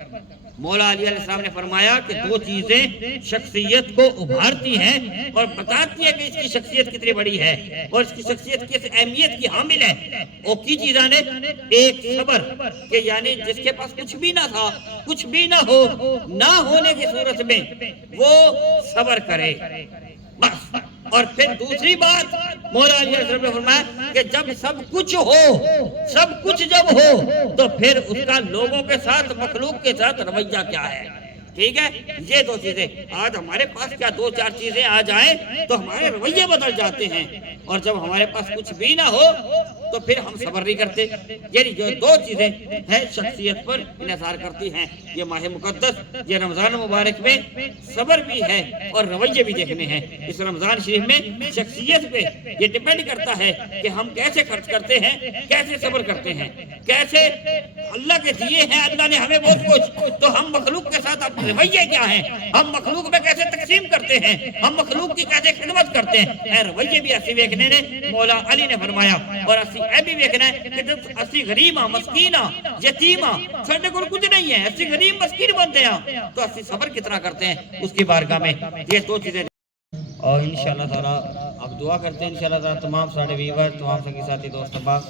مولا علی علیہ السلام نے فرمایا کہ دو چیزیں شخصیت کو ابھارتی ہیں اور بتاتی ہیں کہ اس کی شخصیت کتنی بڑی ہے اور اس کی شخصیت کس اہمیت کی حامل ہے۔ وہ کی چیزاں نے ایک صبر کہ یعنی جس کے پاس کچھ بھی نہ تھا، کچھ بھی نہ ہو، نہ ہونے کی صورت میں وہ صبر کرے بس۔ اور پھر دوسری بات مولا علی علیہ السلام نے فرمایا کہ جب سب کچھ ہو، سب کچھ جب ہو تو پھر اس کا لوگوں کے ساتھ، مخلوق کے ساتھ رویہ کیا ہے۔ ٹھیک ہے، یہ دو چیزیں آج ہمارے پاس کیا دو چار چیزیں آ جائیں تو ہمارے رویے بدل جاتے ہیں، اور جب ہمارے پاس کچھ بھی نہ ہو تو پھر ہم صبر نہیں کرتے۔ یعنی جو دو چیزیں ہیں شخصیت پر انحصار کرتی ہیں۔ یہ ماہ مقدس، یہ رمضان مبارک میں صبر بھی ہے اور رویے بھی دیکھنے ہیں۔ اس رمضان شریف میں شخصیت پہ یہ ڈیپینڈ کرتا ہے کہ ہم کیسے خرچ کرتے ہیں، کیسے صبر کرتے ہیں، کیسے اللہ کے دیے ہیں اللہ نے ہمیں بہت کچھ، تو ہم مخلوق کے ساتھ اپنے رویے کیا ہیں، ہم مخلوق میں کیسے تقسیم کرتے ہیں، ہم مخلوق کی کیسے خدمت کرتے ہیں۔ اے رویے بھی ایسی دیکھنے نے مولا علی نے فرمایا، اور اسی اے بھی دیکھنا ہے کہ جب اسی غریباں مسکینہ یتیمہ ساڈے کول کچھ نہیں ہے، اسی غریب مسکین بنتے ہیں تو اسی صبر کتنا کرتے ہیں اس کی بارگاہ میں۔ یہ دو چیزیں اور انشاءاللہ تعالیٰ اب دعا کرتے ہیں انشاءاللہ تعالیٰ تمام ساڑھے ویور، تمام سنگی ساتھی دوست احباب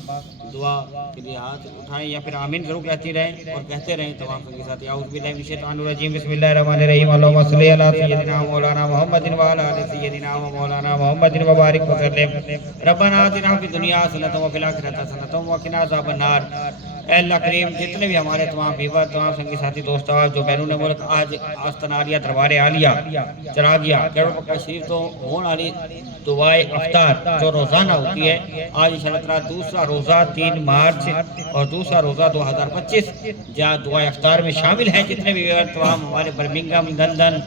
دعا کے لیے ہاتھ اٹھائیں یا پھر آمین ضرور کہتی رہیں اور کہتے رہیں تمام سنگی ساتھی۔ اعوذ باللہ من الشیطان الرجیم، بسم اللہ الرحمن الرحیم، اللہم صلی علی سیدنا مولانا محمد وعلی آل سیدنا مولانا محمد وبارک وسلم۔ ربنا آتنا فی الدنیا حسنۃ وفی الآخرۃ حسنۃ وقنا عذاب النار۔ اے اللہ کریم جتنے بھی ہمارے تمام ویور، تمام سنگی ساتھی دوست جو بیرون ملک آج آستان عالیہ دربار عالیہ چراغیہ کیڑو پکا شریف تو ہونے والی دعائے افطار جو روزانہ ہوتی ہے، آج انشاءاللہ تعالیٰ دوسرا روزہ 3 مارچ اور دوسرا روزہ 2025 جہاں دعائے افطار میں شامل ہیں جتنے بھی ویور تمام ہمارے برمنگم، لندن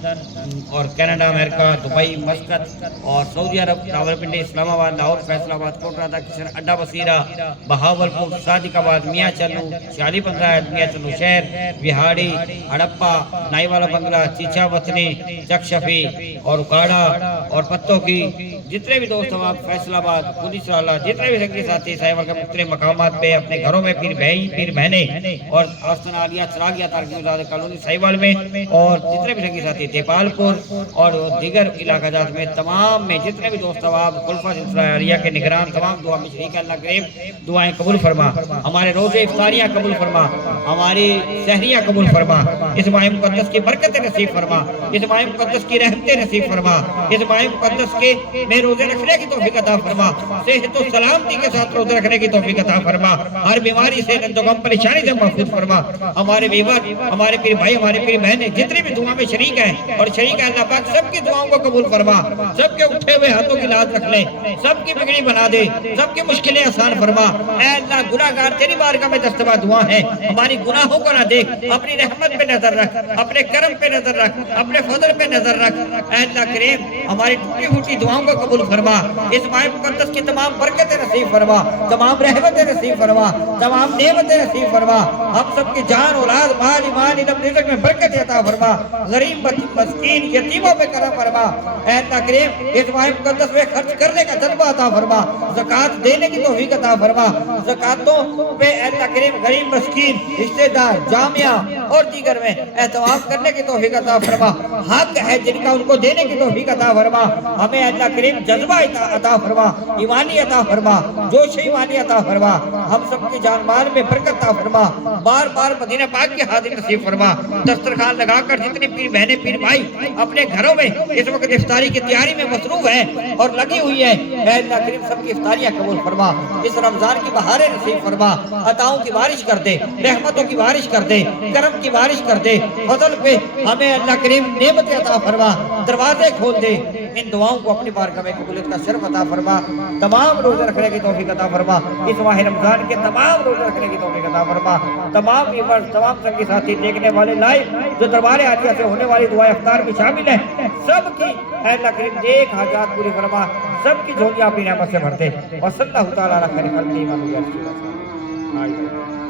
اور کینیڈا، امریکہ، دبئی، مسقط اور سعودی عرب، راولپنڈی، اسلام آباد، لاہور، فیصل آباد، کوٹرا، کشن، اڈا بصیرہ، بہاولپور، صادق آباد، میاں چلو، شالی پنچایت، میاں چلو شہر، بہاڑی، ہڑپا، نائی والا بنگلہ، چیچا وطنی، چک شفی اور اکاڑا اور پتوں کی جتنے بھی دوست ہم فیصل آباد، پولیس والا، جتنے بھی سنگی ساتھی سائیور کے مختلف مقامات پہ اپنے گھروں میں پیر بھائی، پیر بہنیں اور آستان عالیہ چراغیہ تارک مزاد کالونی سائیوال میں اور جتنے بھی سنگی ساتھی دیپال پور اور دیگر علاقہ جات میں تمام میں جتنے بھی دوست احباب خلفاء سلسلہ عالیہ کے نگران تمام دعا میں شریک اللہ کریم دعائیں قبول فرما، ہمارے روزے افطاریاں قبول فرما، ہماری سحریاں قبول فرما، اس ماہ مقدس کی برکت نصیب فرما، اس ماہ مقدس کی رحمتیں نصیب فرما، اس ماہ مقدس کے میں روزے رکھنے کی توفیق عطا فرما، صحت و سلامتی کے ساتھ روزے رکھنے کی توفیق عطا فرما، ہر بیماری سے غم پریشانی سے محفوظ فرما۔ ہمارے ویور، ہمارے پیر بھائی، ہمارے پیر بہنیں جتنے بھی دعا میں شریک ہیں اور شریک ہے اللہ پاک سب کی دعاؤں کو قبول فرما، سب کے اٹھے ہوئے ہاتھوں کی لاز رکھ لے، سب کی بگڑی بنا دے، سب کی مشکلیں آسان فرما۔ اے اللہ گناہگار تیری بارگاہ میں دستبا دعا ہے، ہماری گناہوں کو نہ دیکھ، اپنی رحمت پہ نظر رکھ، اپنے کرم پہ نظر رکھ، اپنے فضل پہ نظر رکھ۔ اے اللہ کریم ہماری ٹوٹی پھوٹی دعاؤں کو قبول فرما، اس ماہ مقدس کی تمام برکتیں نصیب فرما، تمام رحمتیں نصیب فرما، تمام نعمتیں نصیب فرما، ہم سب کی جان اولاد مال ایمان علم رزق میں برکت عطا فرما، غریب مسکین یتیموں پہ کرم فرما۔ اے اللہ کریم اس ماہ مقدس میں خرچ کرنے کا جذبہ عطا فرما، زکوٰۃ دینے کی توفیق عطا فرما، زکاتوں پہ اے اللہ کریم غریب مسکین رشتہ دار جامعہ اور دیگر میں اہتمام کرنے کی توفیق عطا فرما، حق ہے جن کا ان کو دینے کی توفیق عطا فرما، ہمیں اللہ کریم جذبہ عطا فرما، ایمانی عطا فرما، جوش ایمانی عطا فرما، ہم سب کی جان مال میں برکت عطا فرما، بار بار مدینہ پاک کی حاضری نصیب فرما۔ دسترخوان لگا کر جتنی پیر بہنیں پیر بھائی اپنے گھروں میں اس وقت افطاری کی تیاری میں مصروف ہیں اور لگی ہوئی ہیں، اے اللہ کریم سب کی افطاریاں قبول فرما، اس رمضان کی بہاریں نصیب فرما، عطاؤں کی بارش کر دے، رحمتوں کی بارش کر دے، کرم کی بارش کر دے، فضل پہ ہمیں اللہ کریم نعمت عطا فرما، دروازے کھول دے۔ ان دعاؤں کو اپنی بارگاہ میں قبولیت کا شرف عطا فرما، تمام روزے رکھنے کی توفیق عطا فرما، اس ماہ رمضان کے تمام روزے رکھنے کی توفیق عطا فرما، تمام ویورز، تمام سنگی ساتھی دیکھنے والے لائیو جو دربار عالیہ سے ہونے والی دعائے افطار میں شامل ہیں سب کی اے اللہ کریم نیک حاجات پوری فرما، سب کی جھولیاں اپنی نعمت سے بھر دے۔ وصلی اللہ تعالیٰ علی خیر خلقہ محمد۔